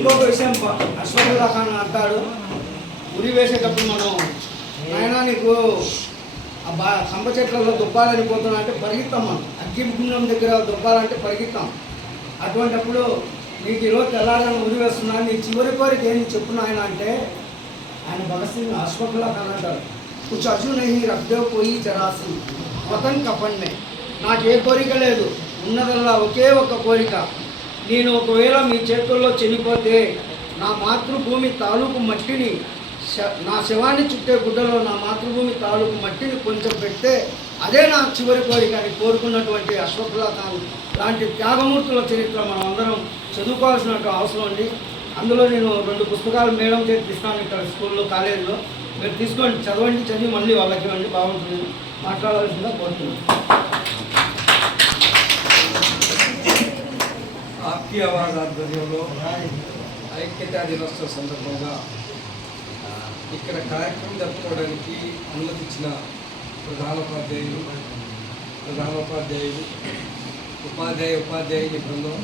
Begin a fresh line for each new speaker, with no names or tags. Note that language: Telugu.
ఇంకొక విషయం అశ్వత్థ ఖాన్ అంటాడు. ఉరి వేసేటప్పుడు మనం నాయన నీకు ఆ బా కంప చెట్లలో దుబ్బాలని పోతున్నా అంటే పరిగెత్తాం మనం. అగ్గి గుండం దగ్గర దుబ్బాలంటే పరిగెత్తాం. అటువంటప్పుడు నీకు ఈరోజు తెల్లారని ఉరి వేస్తున్నా నీ చివరి కోరిక ఏంటి చెప్పు నాయన అంటే ఆయన భగత్ సింగ్ అశ్వథుల్లా ఖాన్ అంటారు కుछ అజు నహి పోయి జరాసి. వతన్ కపన్నే నాకు ఏ కోరిక లేదు. ఉన్నదల్లా ఒకే ఒక కోరిక. నేను ఒకవేళ మీ చేతుల్లో చనిపోతే నా మాతృభూమి తాలూకు మట్టిని శ- నా శవాన్ని చుట్టే గుడ్డలో నా మాతృభూమి తాలూకు మట్టిని కొంచెం పెడితే అదే నా చివరి కోరిక అని కోరుకున్నటువంటి అశ్వఫుల్లా లాంటి త్యాగమూర్తుల చరిత్ర మనం అందరం చదువుకోవాల్సిన అవసరం ఉంది. అందులో నేను రెండు పుస్తకాలు మేడం చేతి ఇస్తాను ఇక్కడ స్కూల్లో కాలేజీలో. మీరు తీసుకోండి చదవండి చదివి మళ్ళీ వాళ్ళకి ఇవ్వండి. బాగుంటుంది. మాట్లాడాల్సిందిగా కోరుతున్నాను.
ఆప్కి అవార్డు ఆధ్వర్యంలో ఐక్యతా దినోత్సవ సందర్భంగా ఇక్కడ కార్యక్రమం జరుపుకోవడానికి అనుమతించిన ప్రధానోపాధ్యాయులు ప్రధానోపాధ్యాయులు ఉపాధ్యాయ ఉపాధ్యాయుని బృందం